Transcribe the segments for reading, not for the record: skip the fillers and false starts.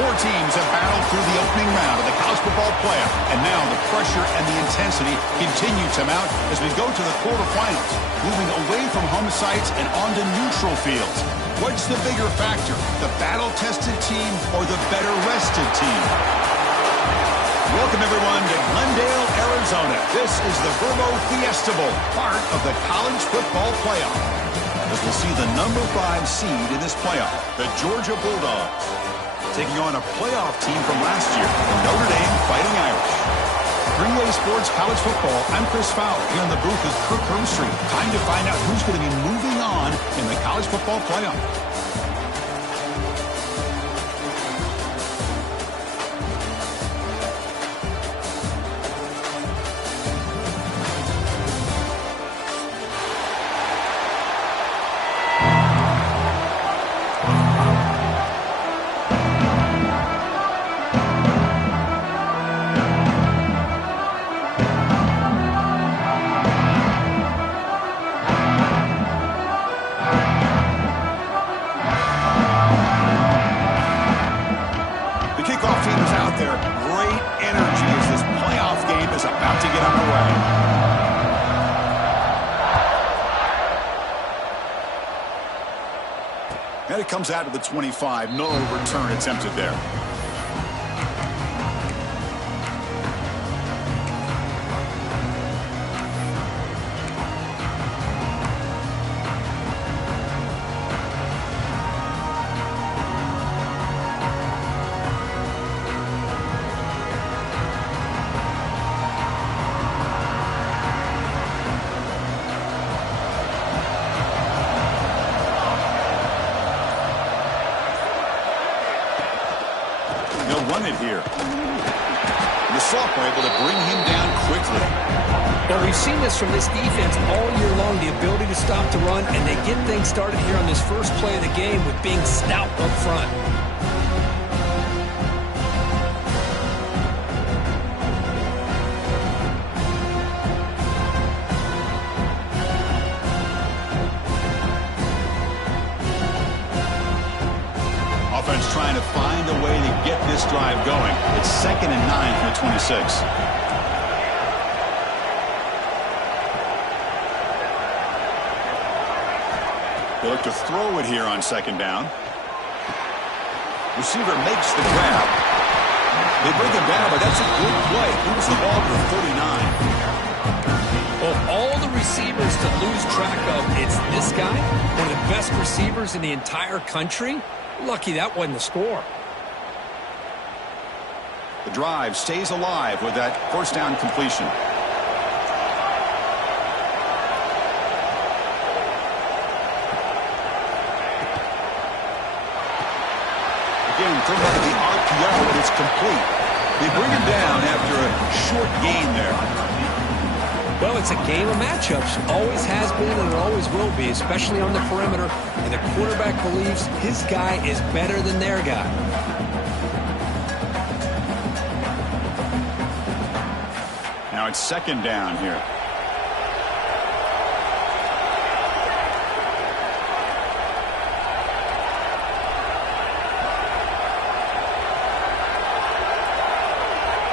Four teams have battled through the opening round of the college football playoff, and now the pressure and the intensity continue to mount as we go to the quarterfinals, moving away from home sites and onto neutral fields. What's the bigger factor, the battle-tested team or the better-rested team? Welcome, everyone, to Glendale, Arizona. This is the Verbo Fiesta Bowl, part of the college football playoff, as we'll see the number 5 seed in this playoff, the Georgia Bulldogs, taking on a playoff team from last year, the Notre Dame Fighting Irish. 3A Sports College Football, I'm Chris Fowler, here in the booth with Kirk Hermstreet. Time to find out who's going to be moving on in the college football playoff. And it comes out of the 25. No return attempted there. Run it here. The sophomore able to bring him down quickly. Well, we've seen this from this defense all year long, the ability to stop the run, and they get things started here on this first play of the game with being stout up front. Offense trying to find a way to get this drive going. It's 2nd and 9 from the 26. They look to throw it here on 2nd down. Receiver makes the grab. They bring him down, but that's a good play. Moves the ball to the 39. Well, all the receivers to lose track of, it's this guy, one of the best receivers in the entire country. Lucky that wasn't the score. The drive stays alive with that first down completion. Again, thrown out of the RPO, and it's complete. They bring him down after a short gain there. Well, it's a game of matchups. Always has been and it always will be, especially on the perimeter. And the quarterback believes his guy is better than their guy. Now it's 2nd down here.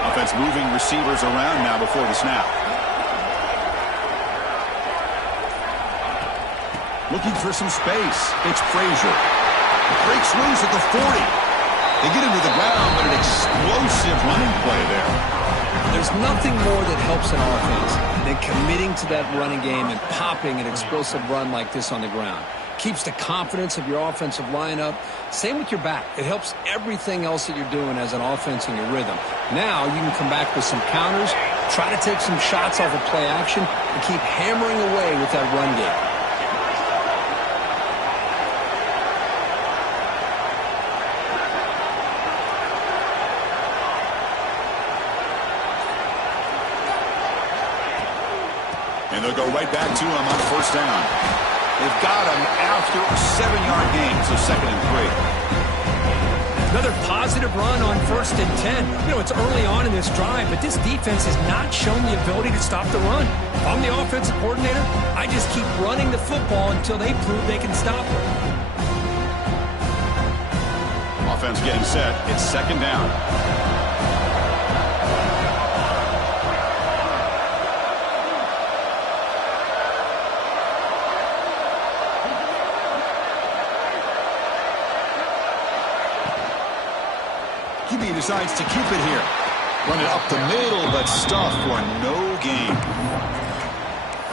Offense moving receivers around now before the snap. Looking for some space. It's Frazier. Breaks loose at the 40. They get him to the ground, but an explosive running play there. There's nothing more that helps an offense than committing to that running game and popping an explosive run like this on the ground. Keeps the confidence of your offensive lineup. Same with your back. It helps everything else that you're doing as an offense in your rhythm. Now you can come back with some counters, try to take some shots off of play action, and keep hammering away with that run game. And they'll go right back to him on 1st down. They've got him after a 7-yard gain, so 2nd and 3. Another positive run on 1st and 10. You know, it's early on in this drive, but this defense has not shown the ability to stop the run. If I'm the offensive coordinator, I just keep running the football until they prove they can stop it. Offense getting set. It's second down. QB decides to keep it here. Run it up the middle, but stuffed for no gain.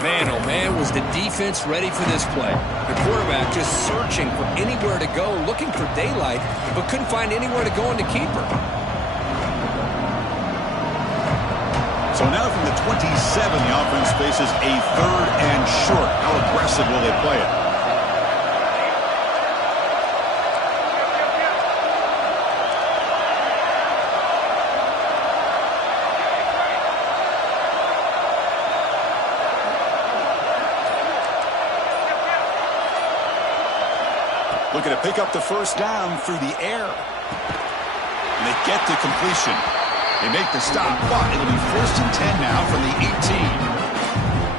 Man, oh man, was the defense ready for this play. The quarterback just searching for anywhere to go, looking for daylight, but couldn't find anywhere to go in the keeper. So now from the 27, the offense faces a third and short. How aggressive will they play it? Looking to pick up the first down through the air. And they get the completion. They make the stop, but it'll be first and 10 now from the 18.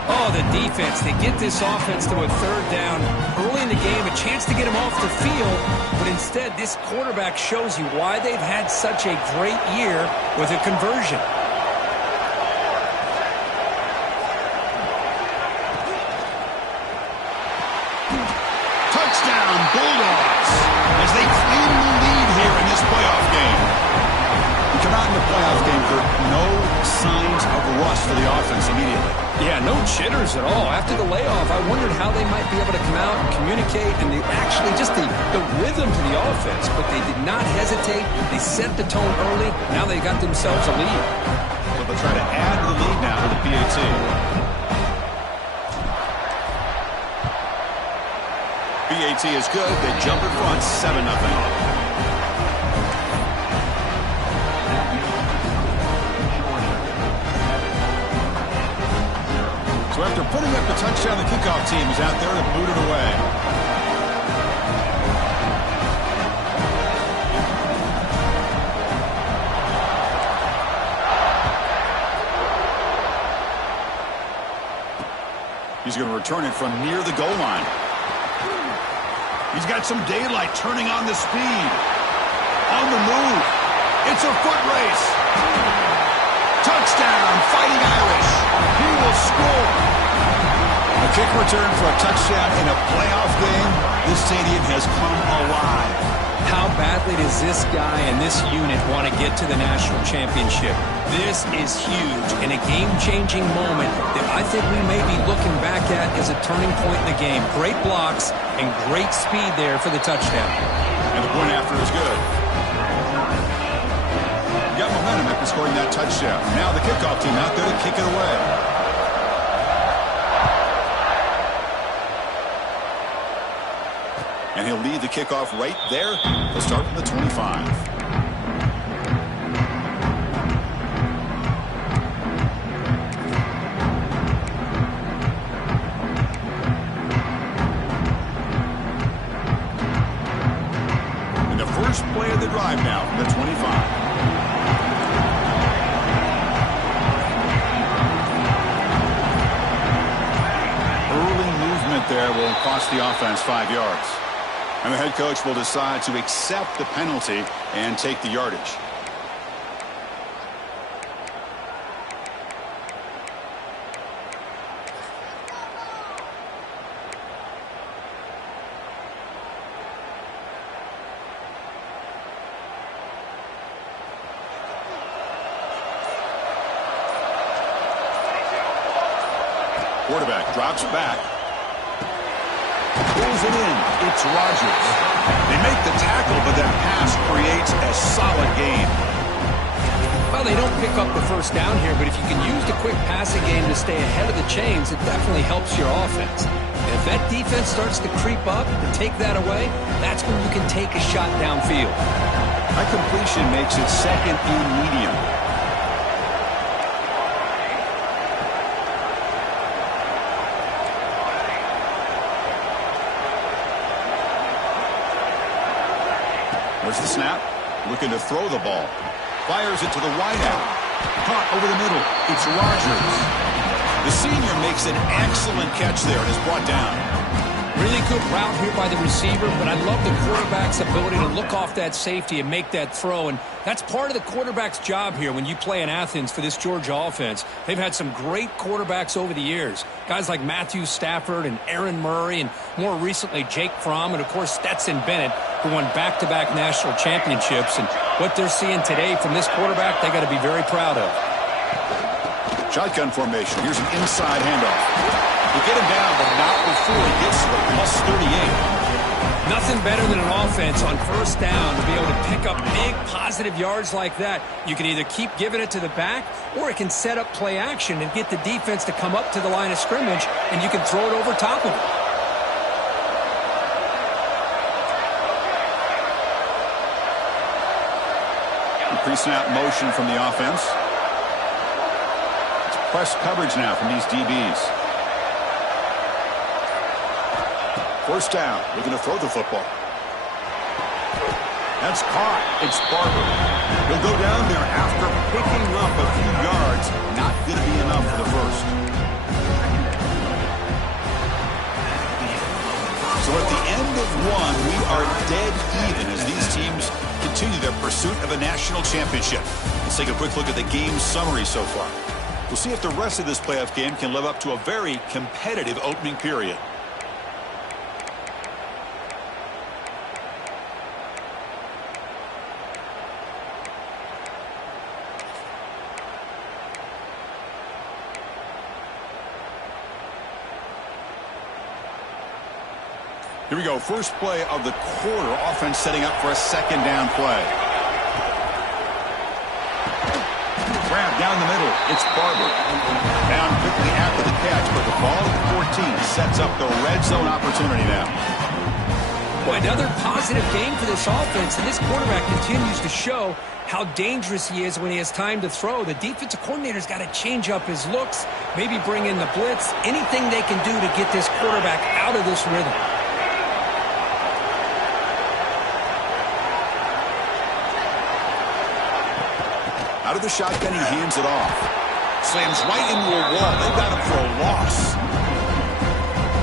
Oh, the defense. They get this offense to a third down early in the game, a chance to get him off the field. But instead, this quarterback shows you why they've had such a great year with a conversion. Touchdown, Bulldogs, as they claim the lead here in this playoff game. We come out in the playoff game, Kurt, no signs of rust for the offense immediately. Yeah, no jitters at all. After the layoff, I wondered how they might be able to come out and communicate and actually just the rhythm to the offense. But they did not hesitate. They set the tone early. Now they got themselves a lead. So they'll try to add to the lead now to the PAT. PAT is good. They jump in front, 7-0. So after putting up the touchdown, the kickoff team is out there to boot it away. He's going to return it from near the goal line. He's got some daylight, turning on the speed. On the move. It's a foot race. Touchdown, Fighting Irish. He will score. A kick return for a touchdown in a playoff game. This stadium has come alive. How badly does this guy and this unit want to get to the national championship? This is huge and a game-changing moment that I think we may be looking back at as a turning point in the game. Great blocks and great speed there for the touchdown. And the point after is good. You got momentum after scoring that touchdown. Now the kickoff team out there to kick it away. And he'll lead the kickoff right there. He'll start from the 25. And the first play of the drive now from the 25. There will cost the offense 5 yards. And the head coach will decide to accept the penalty and take the yardage. Quarterback drops back. Pulls it in. It's Rodgers. They make the tackle, but that pass creates a solid gain. Well, they don't pick up the first down here, but if you can use the quick passing game to stay ahead of the chains, it definitely helps your offense. And if that defense starts to creep up and take that away, that's when you can take a shot downfield. That completion makes it second and medium. Where's the snap? Looking to throw the ball. Fires it to the wideout. Caught over the middle. It's Rodgers. The senior makes an excellent catch there and is brought down. Really good route here by the receiver, but I love the quarterback's ability to look off that safety and make that throw. And that's part of the quarterback's job here when you play in Athens for this Georgia offense. They've had some great quarterbacks over the years. Guys like Matthew Stafford and Aaron Murray, and more recently Jake Fromm, and of course Stetson Bennett, who won back-to-back national championships. And what they're seeing today from this quarterback, they got to be very proud of. Shotgun formation. Here's an inside handoff. They get him down, but not before he gets to the plus 38. Nothing better than an offense on first down to be able to pick up big positive yards like that. You can either keep giving it to the back, or it can set up play action and get the defense to come up to the line of scrimmage, and you can throw it over top of it. Pre-snap motion from the offense. It's press coverage now from these DBs. First down, looking to throw the football. That's caught. It's Barber. He'll go down there after picking up a few yards. Not going to be enough for the first. So at the end of one, we are dead even as these teams continue their pursuit of a national championship. Let's take a quick look at the game summary so far. We'll see if the rest of this playoff game can live up to a very competitive opening period. Here we go. First play of the quarter. Offense setting up for a second down play. Grab down the middle. It's Barber. Down quickly after the catch, but the ball at the 14 sets up the red zone opportunity now. Boy, another positive game for this offense, and this quarterback continues to show how dangerous he is when he has time to throw. The defensive coordinator's got to change up his looks, maybe bring in the blitz, anything they can do to get this quarterback out of this rhythm. Out of the shotgun, he hands it off. Slams right into a wall. They've got him for a loss.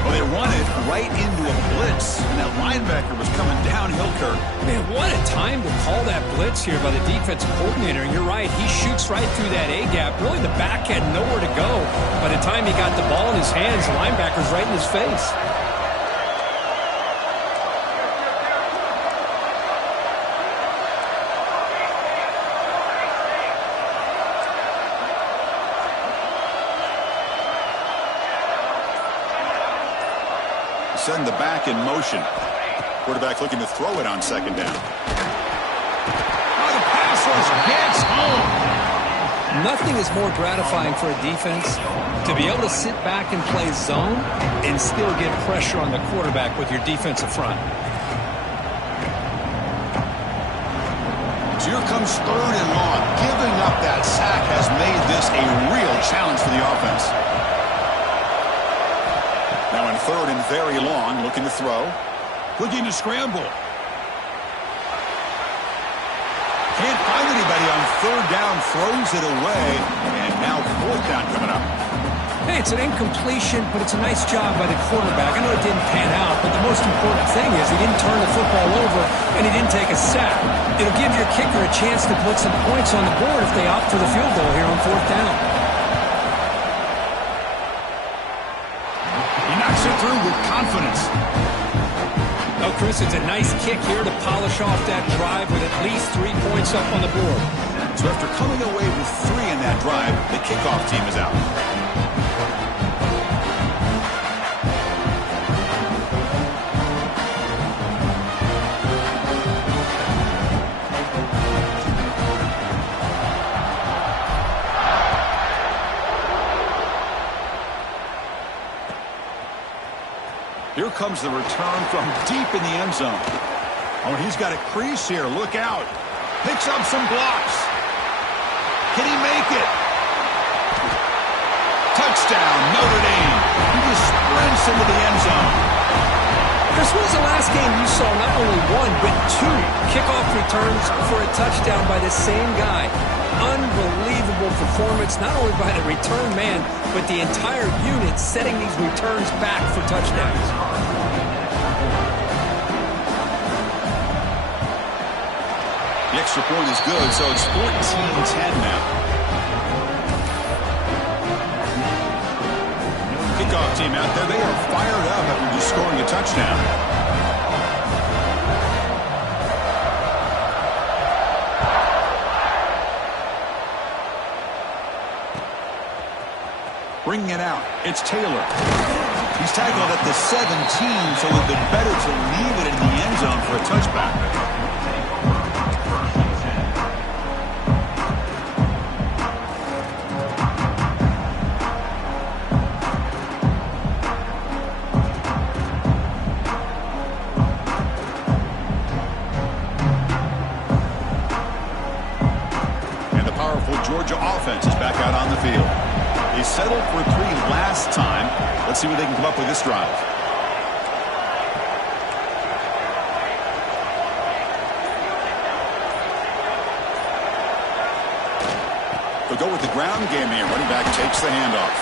Well, they run it right into a blitz, and that linebacker was coming downhill, Kirk. Man, what a time to call that blitz here by the defensive coordinator. And you're right, he shoots right through that A-gap. Really, the back had nowhere to go. By the time he got the ball in his hands, the linebacker's right in his face. Send the back in motion. Quarterback looking to throw it on second down. Oh, the pass rush gets home. Nothing is more gratifying for a defense to be able to sit back and play zone and still get pressure on the quarterback with your defensive front. So here comes third and long. Giving up that sack has made this a real challenge for the offense. Now in third and very long, looking to throw. Looking to scramble. Can't find anybody on third down, throws it away, and now fourth down coming up. Hey, it's an incompletion, but it's a nice job by the quarterback. I know it didn't pan out, but the most important thing is he didn't turn the football over, and he didn't take a sack. It'll give your kicker a chance to put some points on the board if they opt for the field goal here on fourth down. It through with confidence. Oh, Chris, it's a nice kick here to polish off that drive with at least 3 points up on the board. So after coming away with 3 in that drive, the kickoff team is out. Here comes the return from deep in the end zone. Oh, he's got a crease here. Look out. Picks up some blocks. Can he make it? Touchdown, Notre Dame. He just sprints into the end zone. Chris, when was the last game you saw not only 1, but 2 kickoff returns for a touchdown by the same guy? Unbelievable performance, not only by the return man, but the entire unit setting these returns back for touchdowns. extra point is good, so it's 14-10 now. Kickoff team out there. They are fired up after just scoring a touchdown. Bringing it out. It's Taylor. He's tackled at the 17, so it would have been better to leave it in the end zone for a touchback. And the powerful Georgia offense is back out on the field. They settled for 3 last time. Let's see what they can come up with this drive. They'll go with the ground game here. Running back takes the handoff.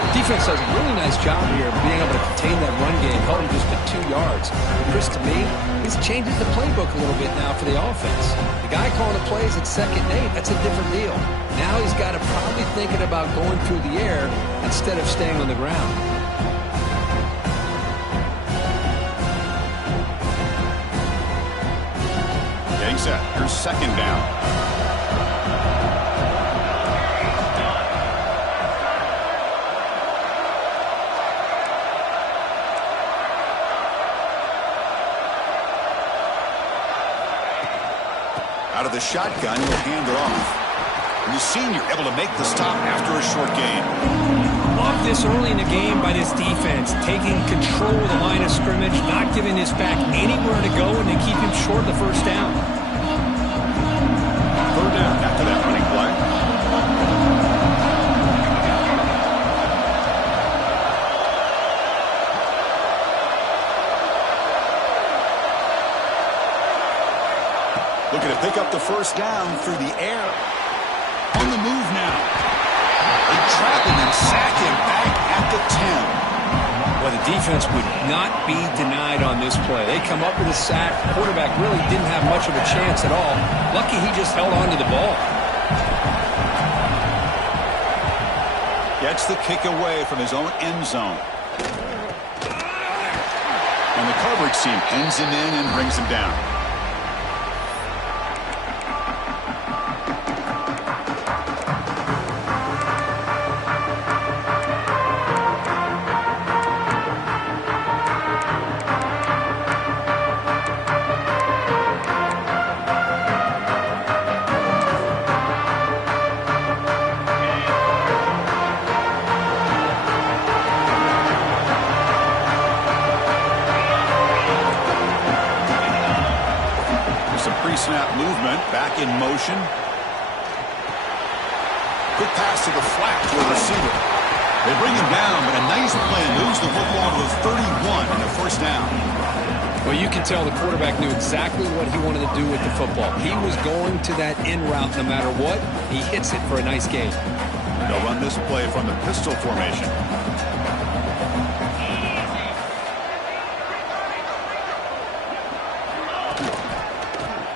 The defense does a really nice job here of being able to contain that run game, held him just to 2 yards. Chris, to me, this changes the playbook a little bit now for the offense. The guy calling the plays at 2nd and 8, that's a different deal. Now he's got to probably thinking about going through the air instead of staying on the ground. Getting set. Here's 2nd down. Out of the shotgun, he'll hand it off. And the senior able to make the stop after a short gain. Love this early in the game by this defense, taking control of the line of scrimmage, not giving this back anywhere to go, and they keep him short of the 1st down. 3rd down after that running play. Looking to pick up the 1st down through the air. On the move now. They trap him and sack him back at the 10. Well, the defense would not be denied on this play. They come up with a sack. The quarterback really didn't have much of a chance at all. Lucky he just held on to the ball. Gets the kick away from his own end zone. And the coverage team pins him in and brings him down. Snap movement, back in motion. Quick pass to the flat to a receiver. They bring him down, but a nice play moves the football to the 31 and a 1st down. Well, you can tell the quarterback knew exactly what he wanted to do with the football. He was going to that in route no matter what. He hits it for a nice gain. They'll run this play from the pistol formation.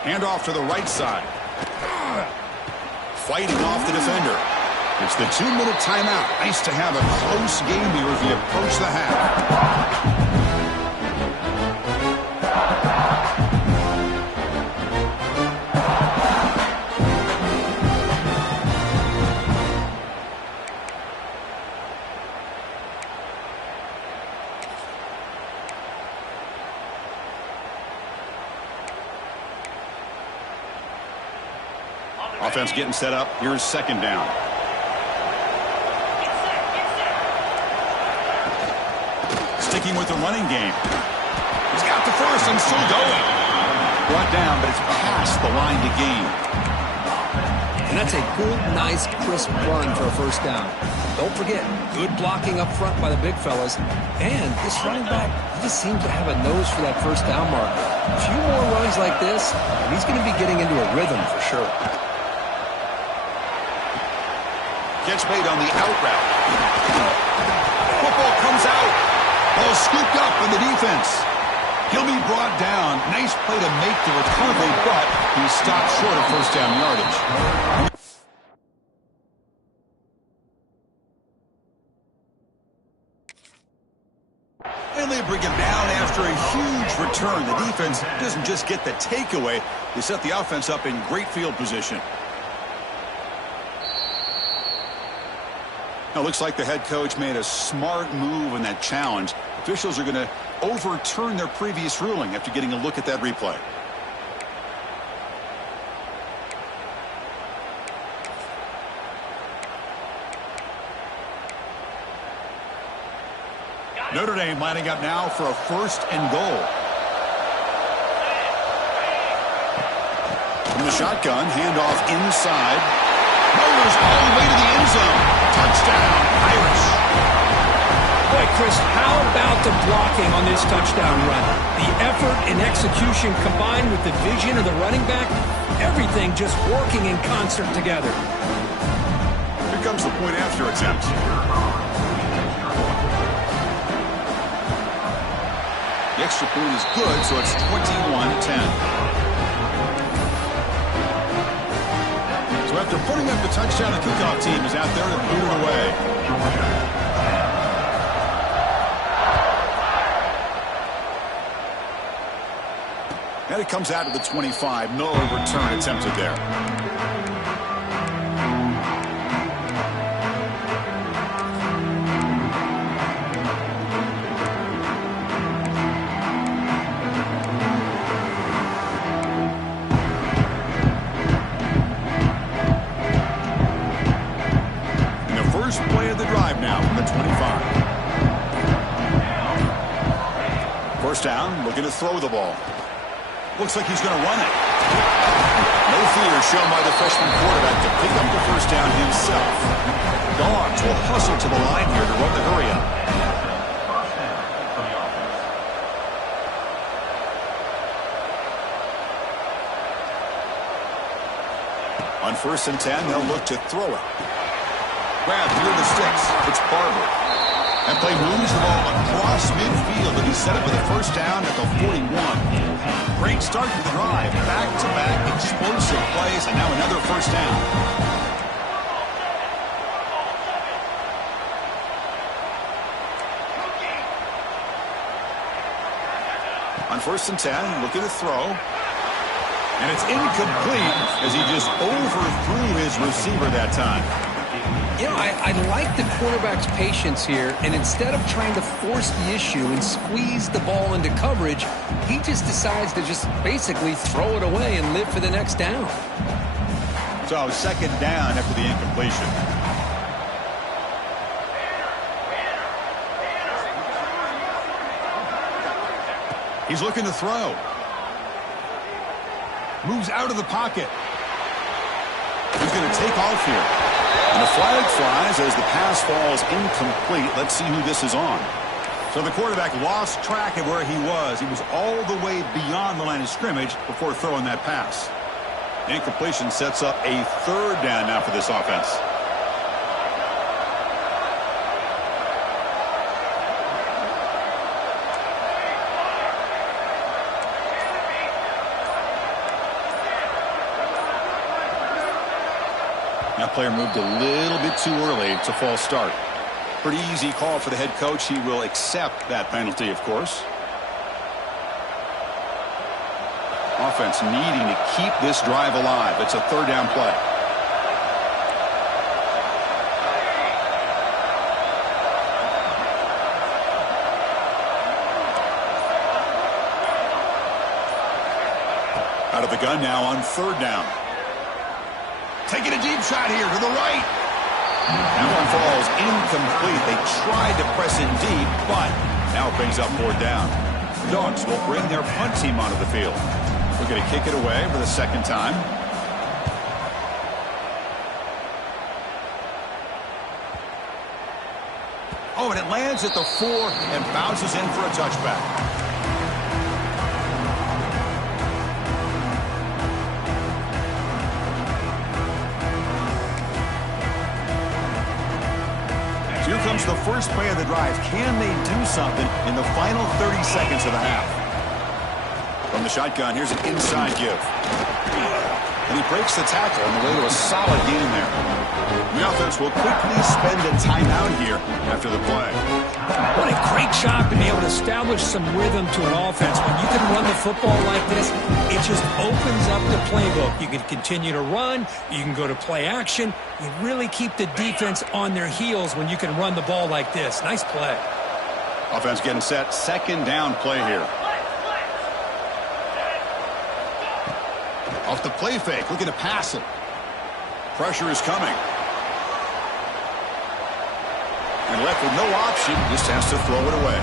Handoff to the right side. Fighting off the defender. It's the 2-minute timeout. Nice to have a close game here as we approach the half. Offense getting set up. Here's 2nd down. Sticking with the running game. He's got the 1st and still going. Brought down, but it's past the line to gain. And that's a good, nice, crisp run for a 1st down. Don't forget, good blocking up front by the big fellas. And this running back, he just seems to have a nose for that 1st down marker. A few more runs like this, and he's going to be getting into a rhythm for sure. Catch made on the out route. Football comes out. Ball scooped up in the defense. He'll be brought down. Nice play to make the recovery, but he stopped short of first down yardage. And they bring him down after a huge return. The defense doesn't just get the takeaway. They set the offense up in great field position. Now, looks like the head coach made a smart move in that challenge. Officials are going to overturn their previous ruling after getting a look at that replay. Notre Dame lining up now for a 1st and goal. From the shotgun, handoff inside. Motors all the way to the end zone. Touchdown, Irish. Boy, Chris, how about the blocking on this touchdown run? The effort and execution combined with the vision of the running back, everything just working in concert together. Here comes the point after attempt. The extra point is good, so it's 21-10. So after putting up the touchdown, the kickoff team is out there to boot it away. And it comes out to the 25. No return attempted there. Play of the drive now from the 25. First down, looking to throw the ball. Looks like he's going to run it. No fear shown by the freshman quarterback to pick up the first down himself. Dogs will hustle to the line here to run the hurry up. On 1st and 10, they'll look to throw it. Grab through the sticks. It's Barber. That play moves the ball across midfield, and he's set up with a first down at the 41. Great start to the drive. Back-to-back explosive plays, and now another first down. On 1st and 10, looking to throw. And it's incomplete as he just overthrew his receiver that time. You know, I like the quarterback's patience here, and instead of trying to force the issue and squeeze the ball into coverage, he just decides to just basically throw it away and live for the next down. So 2nd down after the incompletion. He's looking to throw. Moves out of the pocket. He's going to take off here. And the flag flies as the pass falls incomplete. Let's see who this is on. So the quarterback lost track of where he was. He was all the way beyond the line of scrimmage before throwing that pass. The incompletion sets up a 3rd down now for this offense. That player moved a little bit too early. It's a false start. Pretty easy call for the head coach. He will accept that penalty, of course. Offense needing to keep this drive alive. It's a 3rd down play. Out of the gun now on 3rd down. Taking a deep shot here to the right. That one falls incomplete. They tried to press in deep, but now it brings up 4th down. The Dogs will bring their punt team onto the field. We're going to kick it away for the 2nd time. Oh, and it lands at the 4 and bounces in for a touchback. Here comes the first play of the drive. Can they do something in the final 30 seconds of the half? From the shotgun, here's an inside give. And he breaks the tackle on the way to a solid gain there. The offense will quickly spend a timeout here after the play. What a great job to be able to establish some rhythm to an offense. When you can run the football like this, it just opens up the playbook. You can continue to run. You can go to play action. You really keep the defense on their heels when you can run the ball like this. Nice play. Offense getting set. Second down play here. Off the play fake, looking to pass it. Pressure is coming. And left with no option, just has to throw it away.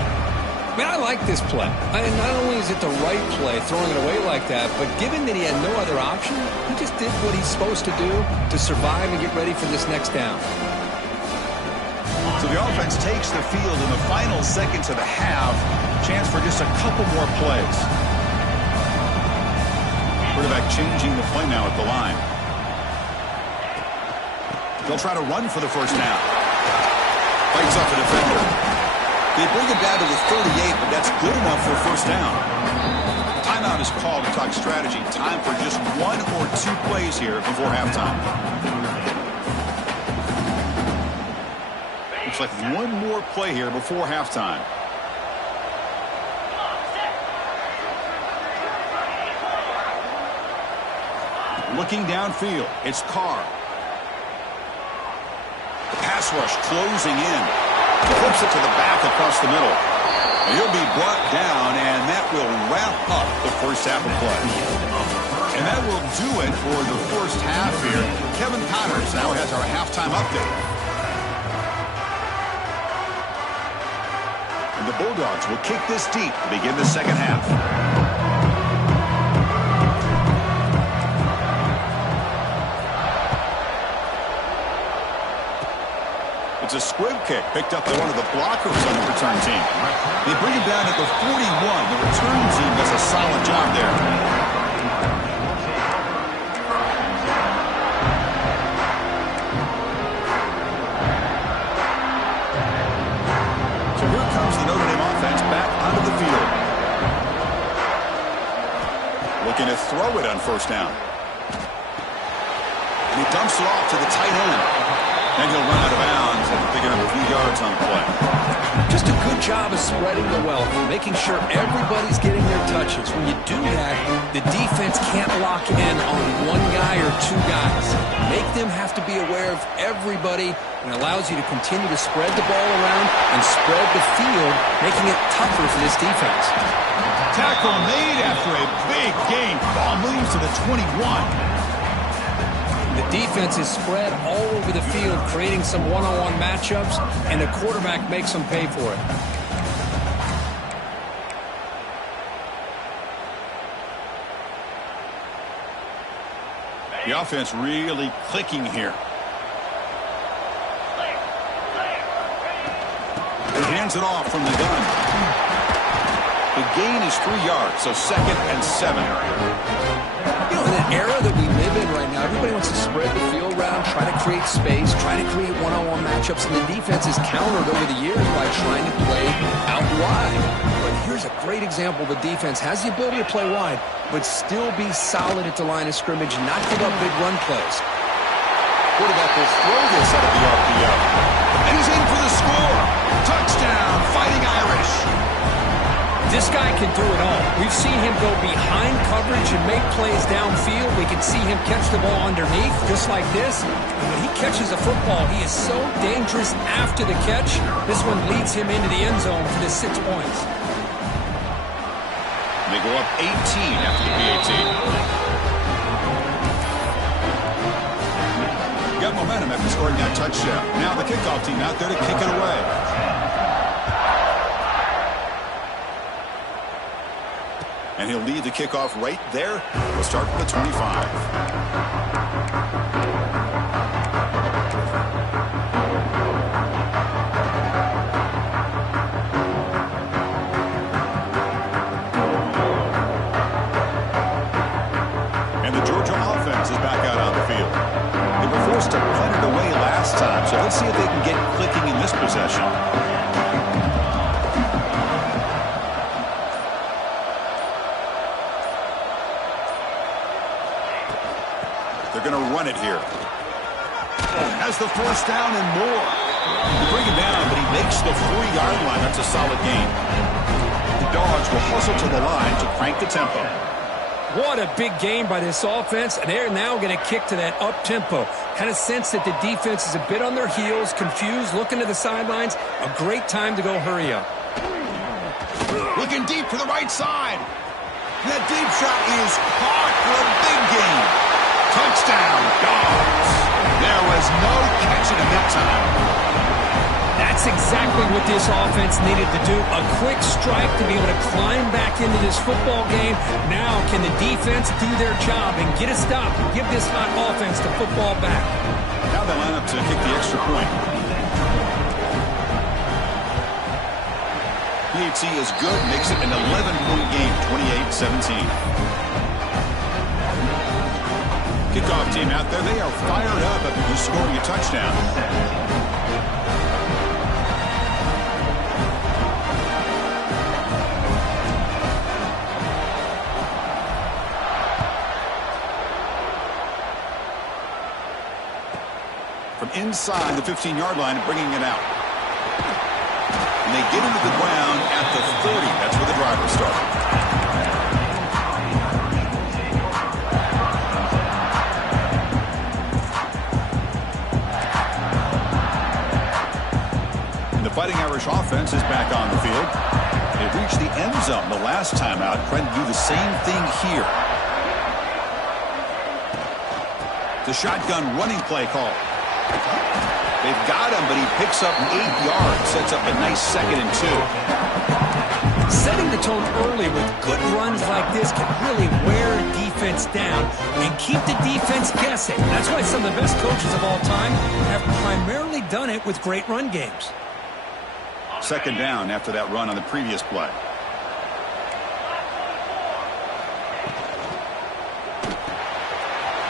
Man, I like this play. Not only is it the right play, throwing it away like that, but given that he had no other option, he just did what he's supposed to do to survive and get ready for this next down. So the offense takes the field in the final seconds of the half. Chance for just a couple more plays. Quarterback changing the play now at the line. They'll try to run for the first down. Fights off a defender. They bring it down to the 38, but that's good enough for a first down. Timeout is called to talk strategy. Time for just one or two plays here before halftime. Looks like one more play here before halftime. Looking downfield, it's Carr. The pass rush closing in. He flips it to the back across the middle. And he'll be brought down, and that will wrap up the first half of play. And that will do it for the first half here. Kevin Connors now has our halftime update. And the Bulldogs will kick this deep to begin the second half. It's a squib kick picked up by one of the blockers on the return team. They bring it down at the 41. The return team does a solid job there. So here comes the Notre Dame offense back onto the field. Looking to throw it on first down. And he dumps it off to the tight end. And he'll run out of bounds and picking up a few yards on the play. Just a good job of spreading the wealth, making sure everybody's getting their touches. When you do that, the defense can't lock in on one guy or two guys. Make them have to be aware of everybody, and allows you to continue to spread the ball around and spread the field, making it tougher for this defense. Tackle made after a big gain. Ball moves to the 21. The defense is spread all over the field, creating some one-on-one matchups, and the quarterback makes them pay for it. The offense really clicking here. He hands it off from the gun. The gain is 3 yards, so 2nd and 7. You know, in an era that we live in right now, everybody wants to spread the field around, try to create space, try to create one-on-one matchups, and the defense is countered over the years by trying to play out wide. But here's a great example. The defense has the ability to play wide, but still be solid at the line of scrimmage, not give up big run plays. Quarterback will throw this out of the RPO. And he's in for the score. Touchdown, Fighting Irish. This guy can do it all. We've seen him go behind coverage and make plays downfield. We can see him catch the ball underneath, just like this. And when he catches a football, he is so dangerous after the catch. This one leads him into the end zone for the 6 points. They go up 18 after the PAT. Got momentum after scoring that touchdown. Now the kickoff team out there to kick it away. And he'll lead the kickoff right there. We'll start from the 25. And the Georgia offense is back out on the field. They were forced to punt it away last time, so let's see if they can get clicking in this possession. they're going to run it here. Has the first down and more. They bring him down, but he makes the 40-yard line. That's a solid gain. The Dogs will hustle to the line to crank the tempo. What a big game by this offense, and they're now going to kick to that up-tempo. Kind of sense that the defense is a bit on their heels, confused, looking to the sidelines. A great time to go hurry up. Looking deep to the right side. That deep shot is caught for a big gain. Touchdown, Dogs. There was no catching him that time. That's exactly what this offense needed to do. A quick strike to be able to climb back into this football game. Now can the defense do their job and get a stop and give this hot offense the football back? Now they line up to kick the extra point. PHC is good, makes it an 11-point game, 28-17. Kickoff team out there, they are fired up after scoring a touchdown. From inside the 15-yard line and bringing it out. And they get him to the ground at the 30. That's where the driver started. And the Fighting Irish offense is back on the field. They reached the end zone the last time out, trying to do the same thing here. The shotgun running play call. They've got him, but he picks up 8 yards, sets up a nice 2nd and 2. Setting the tone early with good runs like this can really wear a defense down and keep the defense guessing. That's why some of the best coaches of all time have primarily done it with great run games. 2nd down after that run on the previous play.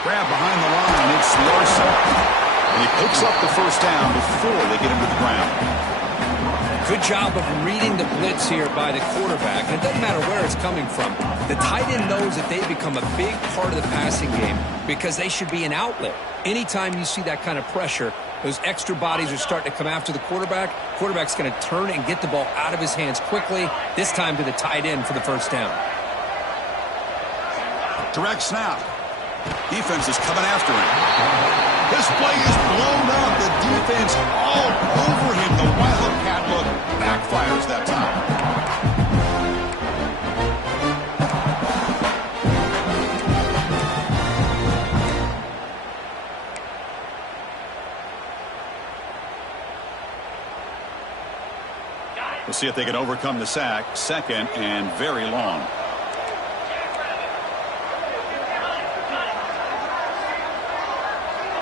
Grab behind the line, it's Larson. And he picks up the first down before they get him to the ground. Good job of reading the blitz here by the quarterback. It doesn't matter where it's coming from. The tight end knows that they become a big part of the passing game because they should be an outlet. Anytime you see that kind of pressure, those extra bodies are starting to come after the quarterback. Quarterback's going to turn and get the ball out of his hands quickly, this time to the tight end for the first down. Direct snap. Defense is coming after him. This play is blown up. The defense all over him. The Wildcat look backfires that time. We'll see if they can overcome the sack. 2nd and very long.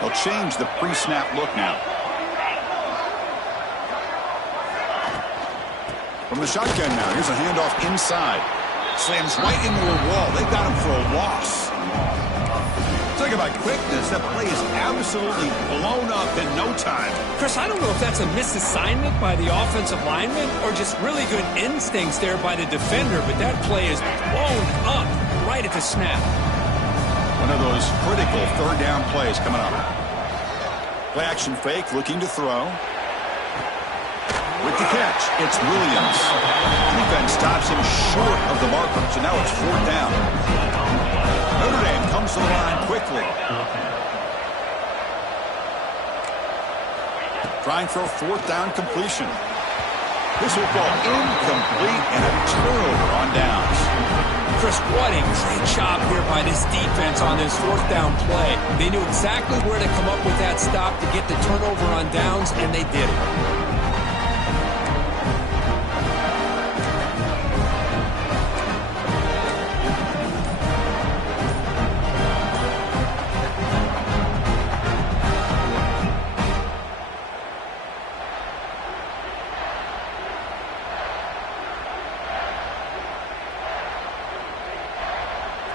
They'll change the pre-snap look now. From the shotgun now, here's a handoff inside. Slams right into a wall. They got him for a loss. Talk about quickness. That play is absolutely blown up in no time. Chris, I don't know if that's a misassignment by the offensive lineman or just really good instincts there by the defender, but that play is blown up right at the snap. One of those critical 3rd down plays coming up. Play action fake, looking to throw. With the catch, it's Williams. Defense stops him short of the marker, so now it's 4th down. Notre Dame comes to the line quickly. Trying for a 4th down completion. This will go incomplete and a turnover on downs. Chris, what a great job here by this defense on this 4th down play. They knew exactly where to come up with that stop to get the turnover on downs, and they did it.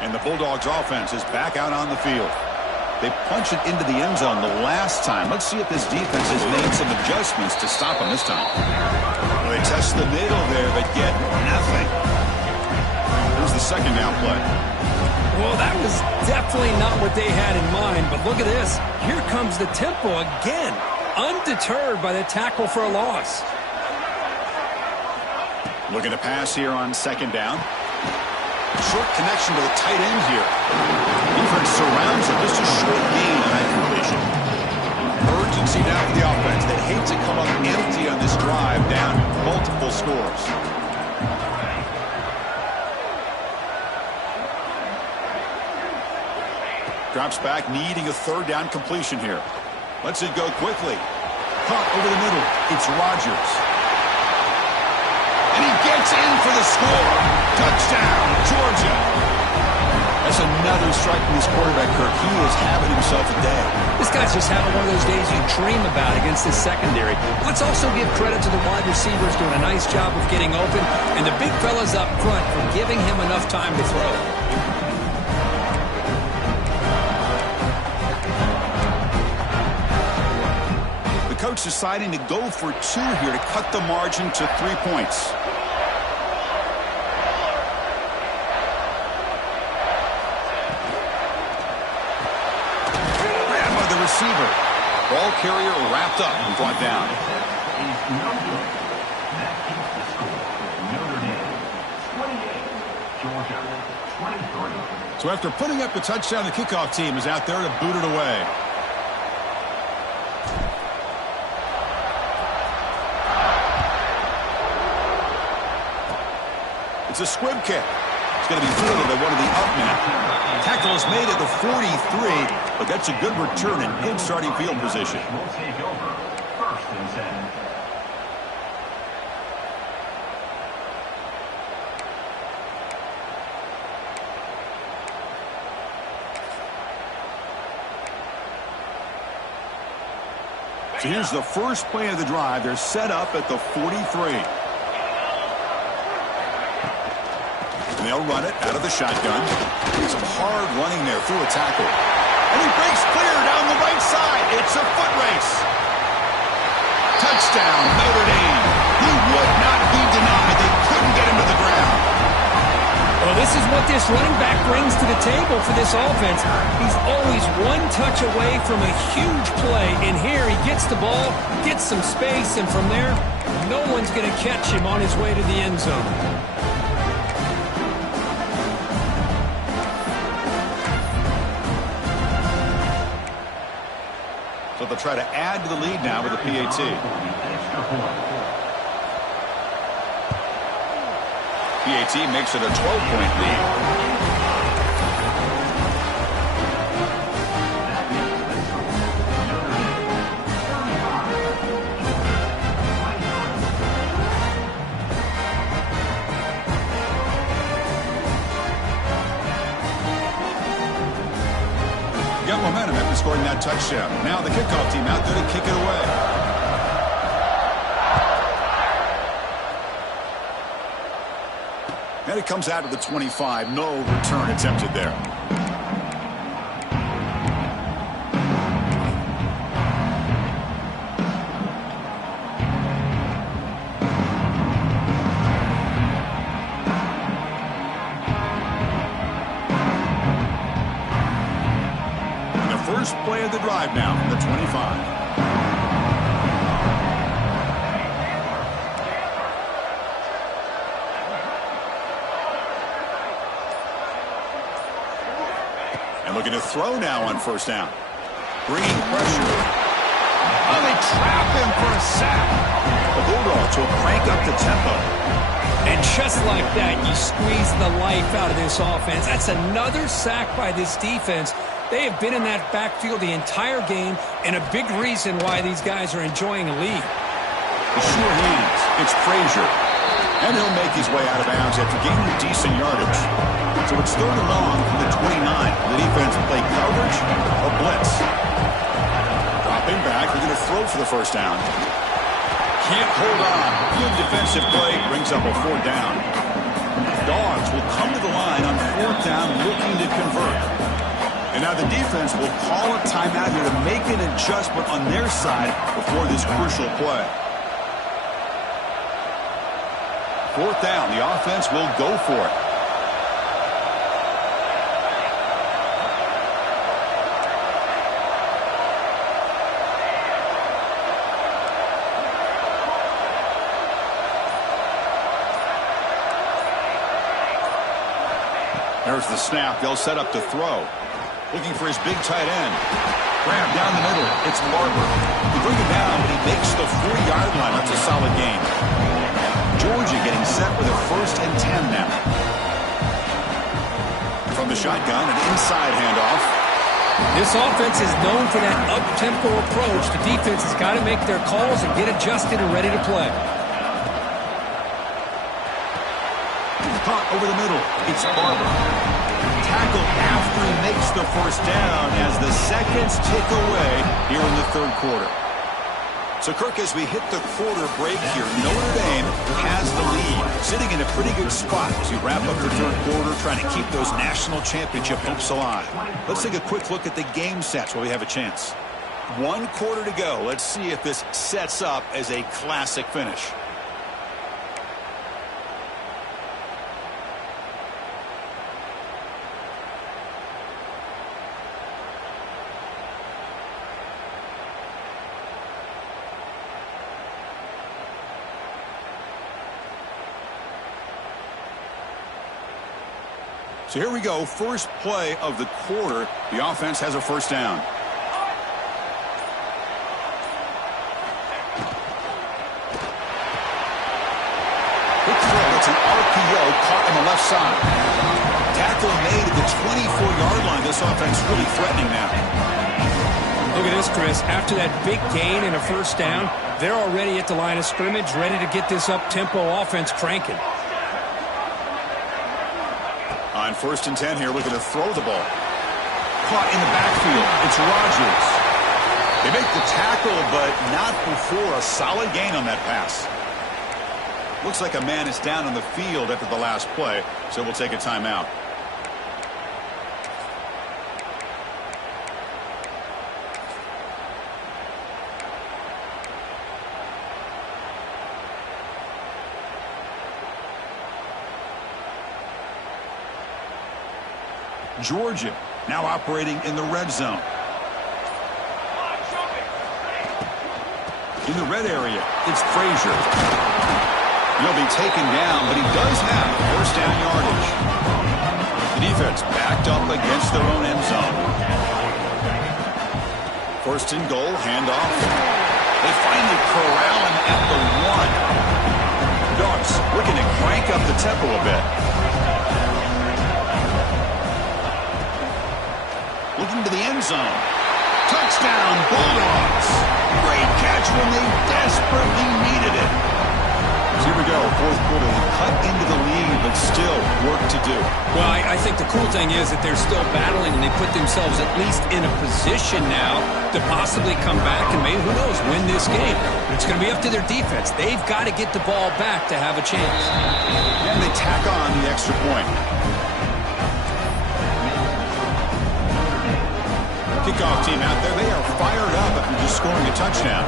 And the Bulldogs offense is back out on the field. They punched it into the end zone the last time. Let's see if this defense has made some adjustments to stop them this time. Well, they test the middle there, but get nothing. Here's the second down play. Well, that was definitely not what they had in mind, but look at this. Here comes the tempo again, undeterred by the tackle for a loss. Looking to pass here on second down. Short connection to the tight end here. Defense surrounds him. Just a short gain on that completion. Urgency now for the offense. They hate to come up empty on this drive, down multiple scores. Drops back, needing a third down completion here. Lets it go quickly. Caught over the middle. It's Rodgers. And he gets in for the score. Touchdown, Georgia. That's another strike from this quarterback, Kirk. He is having himself a day. This guy's just having one of those days you dream about against this secondary. Let's also give credit to the wide receivers doing a nice job of getting open, and the big fellas up front for giving him enough time to throw. Coach deciding to go for two here to cut the margin to 3 points. Grab by the receiver. Ball carrier wrapped up and brought down. So after putting up the touchdown, the kickoff team is out there to boot it away. It's a squib kick. It's going to be fielded by one of the up men. Tackle is made at the 43, but that's a good return and good starting field position. We'll take over. First and 10. So here's the first play of the drive. They're set up at the 43. They'll run it out of the shotgun. Some hard running there through a tackle. And he breaks clear down the right side. It's a foot race. Touchdown, Notre Dame. He would not be denied. They couldn't get him to the ground. Well, this is what this running back brings to the table for this offense. He's always one touch away from a huge play. And here he gets the ball, gets some space, and from there, no one's going to catch him on his way to the end zone. So they'll try to add to the lead now with the PAT. PAT makes it a 12-point lead. Got momentum after scoring that touchdown. Now the kickoff team out there to kick it away. And it comes out of the 25. No return attempted there. First play of the drive now from the 25. And looking to throw now on first down. Bringing pressure. Oh, they trap him for a sack. The Bulldogs will crank up the tempo. And just like that, you squeeze the life out of this offense. That's another sack by this defense. They have been in that backfield the entire game, and a big reason why these guys are enjoying a lead. The sure hands. It's Frazier. And he'll make his way out of bounds after gaining decent yardage. So it's third and long from the 29. The defense play coverage or blitz. Dropping back. They're going to throw for the first down. Can't hold on. Good defensive play brings up a fourth down. Dogs will come to the line on fourth down looking to convert. And now the defense will call a timeout here to make an adjustment on their side before this crucial play. Fourth down, the offense will go for it. There's the snap. They'll set up to throw. Looking for his big tight end. Grab down the middle. It's Barber. They bring him down, but he makes the 4-yard line. That's a solid gain. Georgia getting set with a 1st and 10 now. From the shotgun, an inside handoff. This offense is known for that up-tempo approach. The defense has got to make their calls and get adjusted and ready to play. Caught over the middle. It's Barber. Tackle after he makes the 1st down as the seconds tick away here in the 3rd quarter. So, Kirk, as we hit the quarter break here, Notre Dame has the lead, sitting in a pretty good spot as we wrap up the 3rd quarter, trying to keep those national championship hopes alive. Let's take a quick look at the game sets while we have a chance. 1 quarter to go. Let's see if this sets up as a classic finish. So here we go, first play of the quarter. The offense has a 1st down. Quick throw, it's an RPO caught on the left side. Tackle made at the 24-yard line. This offense really threatening now. Look at this, Chris. After that big gain and a 1st down, they're already at the line of scrimmage, ready to get this up-tempo offense cranking. On 1st and 10 here, looking to throw the ball. Caught in the backfield. It's Rodgers. They make the tackle, but not before a solid gain on that pass. Looks like a man is down on the field after the last play, so we'll take a timeout. Georgia now operating in the red zone. In the red area, it's Frazier. He'll be taken down, but he does have 1st down yardage. The defense backed up against their own end zone. 1st and goal, handoff. They finally corral him at the 1. Dogs looking to crank up the tempo a bit. Looking to the end zone. Touchdown, Bulldogs. Great catch when they desperately needed it. So here we go, 4th quarter. We cut into the lead, but still work to do. Well, I think the cool thing is that they're still battling, and they put themselves at least in a position now to possibly come back and maybe, who knows, win this game. But it's going to be up to their defense. They've got to get the ball back to have a chance. And they tack on the extra point. Kickoff team out there. They are fired up after just scoring a touchdown.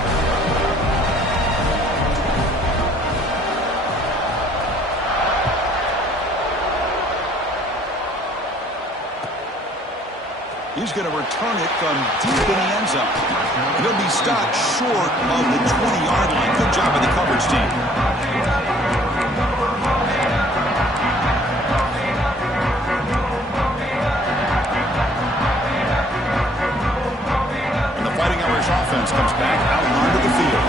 He's going to return it from deep in the end zone. And he'll be stopped short of the 20-yard line. Good job by the coverage team. Offense comes back out onto the field.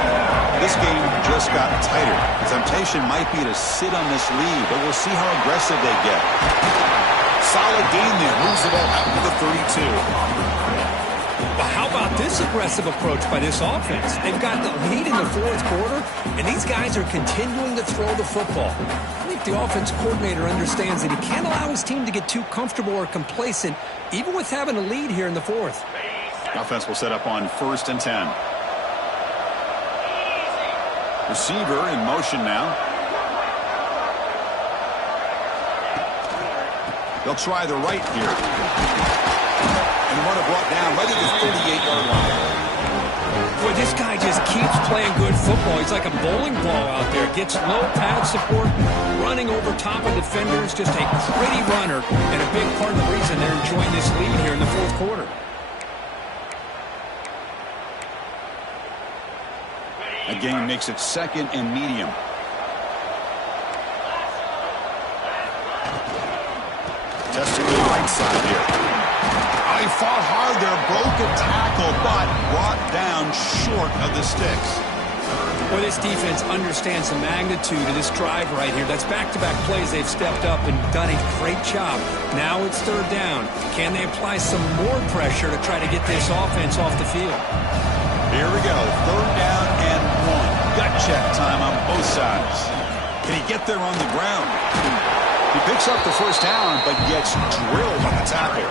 This game just got tighter. The temptation might be to sit on this lead, but we'll see how aggressive they get. Solid game there. Moves the ball out to the 32. Well, how about this aggressive approach by this offense? They've got the lead in the 4th quarter, and these guys are continuing to throw the football. I think the offense coordinator understands that he can't allow his team to get too comfortable or complacent, even with having a lead here in the 4th. Offense will set up on 1st and 10. Receiver in motion now. They'll try the right here. And one brought down right at the 38-yard line. Boy, this guy just keeps playing good football. He's like a bowling ball out there. Gets low pad support, running over top of defenders. Just a pretty runner, and a big part of the reason they're enjoying this lead here in the 4th quarter. A gain makes it 2nd and medium. Testing the right side here. Oh, he fought hard there, broke a tackle, but brought down short of the sticks. Well, this defense understands the magnitude of this drive right here. That's back-to-back plays. They've stepped up and done a great job. Now it's third down. Can they apply some more pressure to try to get this offense off the field? Here we go. Third down and 1. Gut check time on both sides. Can he get there on the ground? He picks up the first down, but gets drilled on the tackle.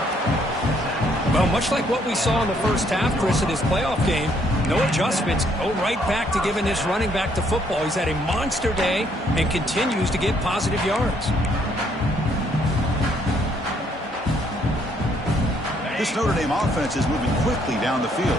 Well, much like what we saw in the first half, Chris, of this playoff game, no adjustments. Go right back to giving this running back the football. He's had a monster day and continues to get positive yards. This Notre Dame offense is moving quickly down the field.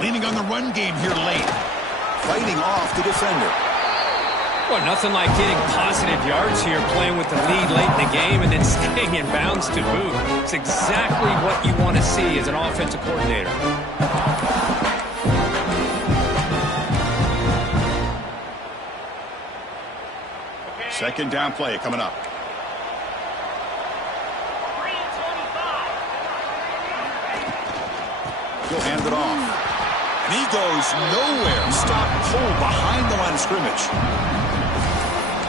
Leaning on the run game here late. Fighting off the defender. Well, nothing like getting positive yards here, playing with the lead late in the game and then staying in bounds to boot. It's exactly what you want to see as an offensive coordinator. Second down play coming up. He'll hand it off. And he goes nowhere. Stop pull behind the line of scrimmage.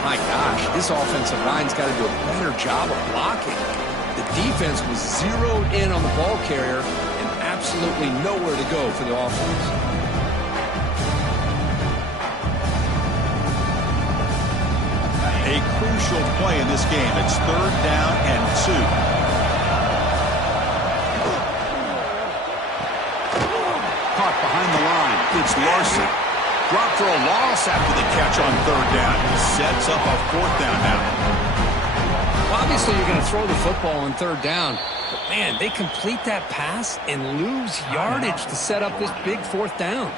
My gosh, this offensive line's got to do a better job of blocking. The defense was zeroed in on the ball carrier and absolutely nowhere to go for the offense. A crucial play in this game. It's third down and 2. Caught behind the line. It's Larson. Drop for a loss after the catch on third down. Sets up a fourth down now. Well, obviously, you're going to throw the football on third down. But, man, they complete that pass and lose yardage to set up this big fourth down.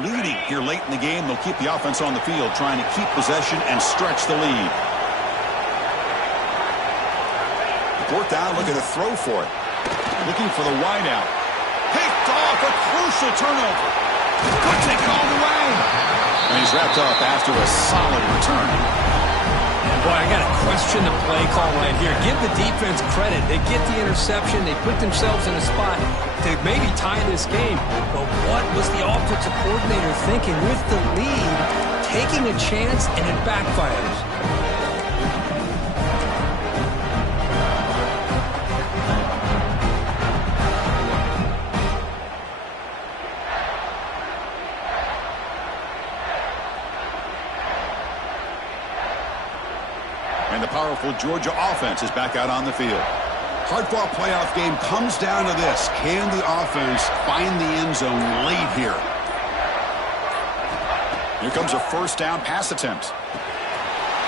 Leading here late in the game, they'll keep the offense on the field, trying to keep possession and stretch the lead. Fourth down, looking to throw for it. Looking for the wideout. Picked off, a crucial turnover. Could take it all the way. And he's wrapped up after a solid return. Boy, I got to question the play call right here. Give the defense credit. They get the interception. They put themselves in a spot to maybe tie this game. But what was the offensive coordinator thinking with the lead, taking a chance, and it backfires? And the powerful Georgia offense is back out on the field. Hard-fought playoff game comes down to this. Can the offense find the end zone late here? Here comes a first down pass attempt.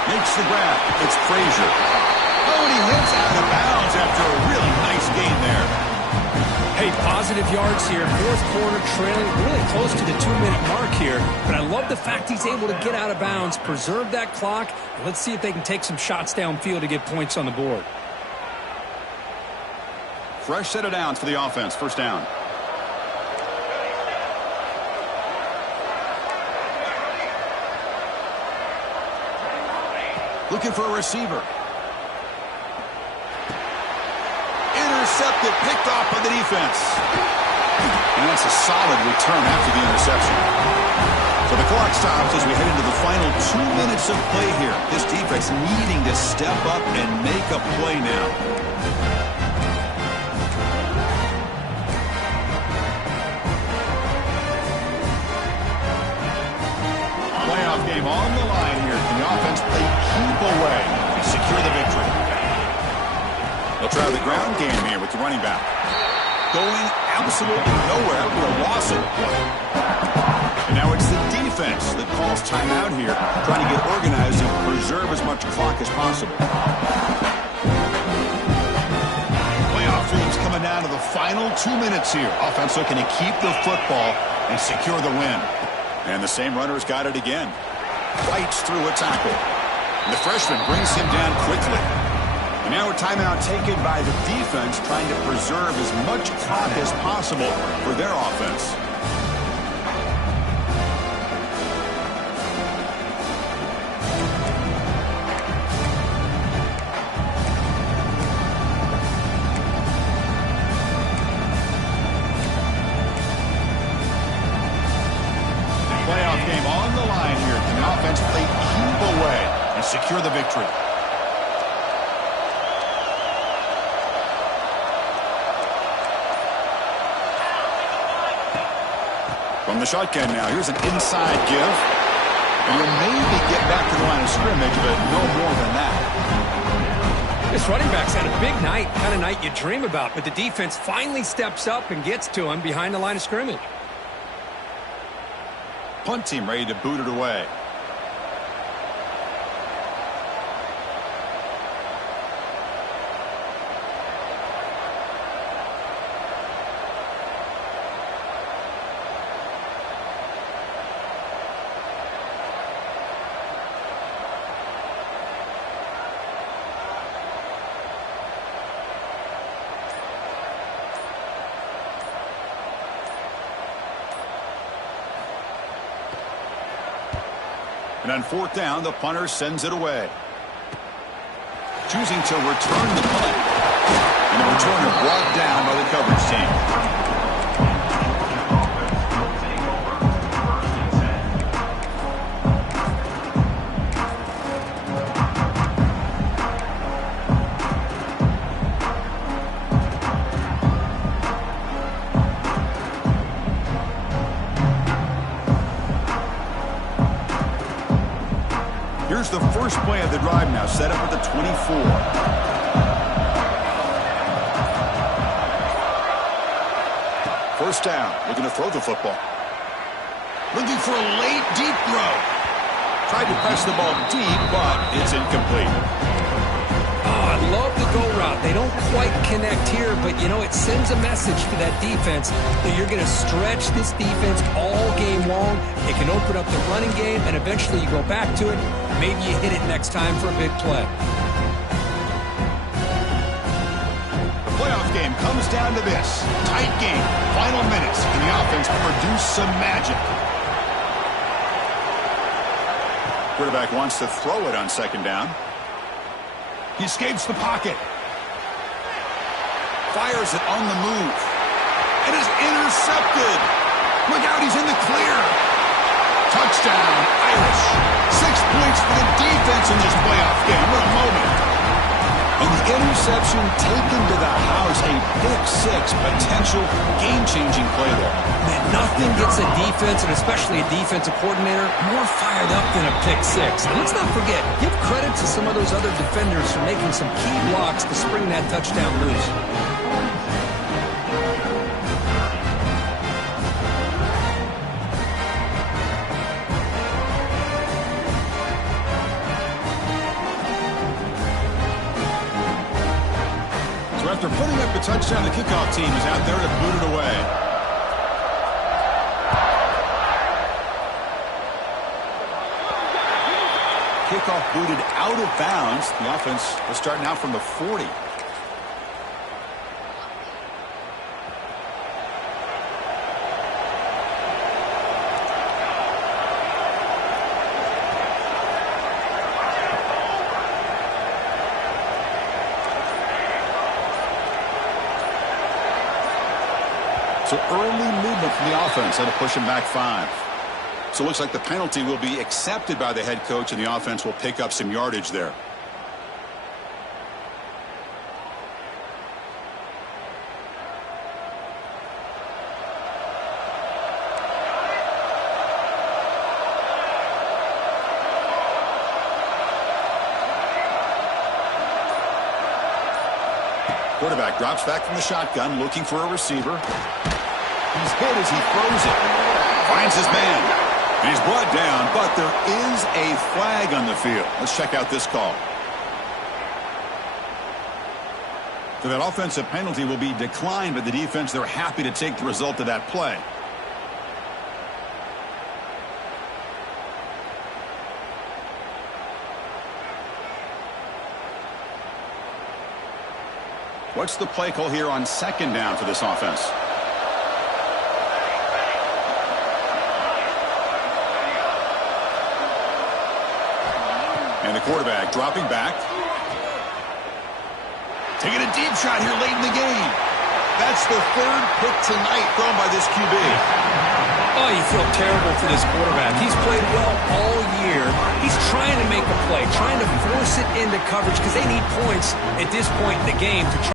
Makes the grab. It's Frazier. Oh, and he hits out of bounds after a really nice gain there. Hey, positive yards here. Fourth quarter trailing really close to the 2-minute mark here. But I love the fact he's able to get out of bounds, preserve that clock, and let's see if they can take some shots downfield to get points on the board. Fresh set of downs for the offense. First down. Looking for a receiver. Intercepted, picked off by the defense. And that's a solid return after the interception. So the clock stops as we head into the final 2 minutes of play here. This defense needing to step up and make a play now. Playoff game on the line here. Can the offense play keep away and secure the victory? They'll try the ground game here with the running back. Going absolutely nowhere after a loss of play. And now it's the defense that calls timeout here, trying to get organized and preserve as much clock as possible. down to the final 2 minutes here. Offense looking to keep the football and secure the win. And the same runner's got it again. Fights through a tackle. And the freshman brings him down quickly. And now a timeout taken by the defense, trying to preserve as much clock as possible for their offense. Playoff game on the line here. Can the offense play keep away and secure the victory? From the shotgun now, here's an inside give. And he'll maybe get back to the line of scrimmage, but no more than that. This running back's had a big night, kind of night you dream about, but the defense finally steps up and gets to him behind the line of scrimmage. Punt team ready to boot it away. And on fourth down, the punter sends it away. Choosing to return the punt. And the returner brought down by the coverage team. Here's the first play of the drive now, set up at the 24. First down, looking to throw the football. Looking for a late, deep throw. Tried to press the ball deep, but it's incomplete. Oh, I love the go route. They don't quite connect here, but, you know, it sends a message to that defense that you're going to stretch this defense all game long. It can open up the running game, and eventually you go back to it. Maybe you hit it next time for a big play. The playoff game comes down to this. Tight game, final minutes, and the offense produced some magic. Quarterback wants to throw it on second down. He escapes the pocket. Fires it on the move. It is intercepted. Look out, he's in the clear. Touchdown, Irish. 6 points for the defense in this playoff game. What a moment. And the interception taken to the house. A pick-6 potential game-changing play there. Man, nothing gets a defense, and especially a defensive coordinator, more fired up than a pick-6. And let's not forget, give credit to some of those other defenders for making some key blocks to spring that touchdown loose. After putting up the touchdown, the kickoff team is out there to boot it away. Kickoff booted out of bounds. The offense will start now from the 40. So early movement from the offense had to push him back 5. So it looks like the penalty will be accepted by the head coach, and the offense will pick up some yardage there. Quarterback drops back from the shotgun, looking for a receiver. He's hit as he throws it. Finds his man. And he's brought down, but there is a flag on the field. Let's check out this call. So that offensive penalty will be declined by the defense. They're happy to take the result of that play. What's the play call here on second down for this offense? And the quarterback dropping back. Taking a deep shot here late in the game. That's the third pick tonight thrown by this QB. Oh, you feel terrible for this quarterback. He's played well all year. He's trying to make a play, trying to force it into coverage because they need points at this point in the game to try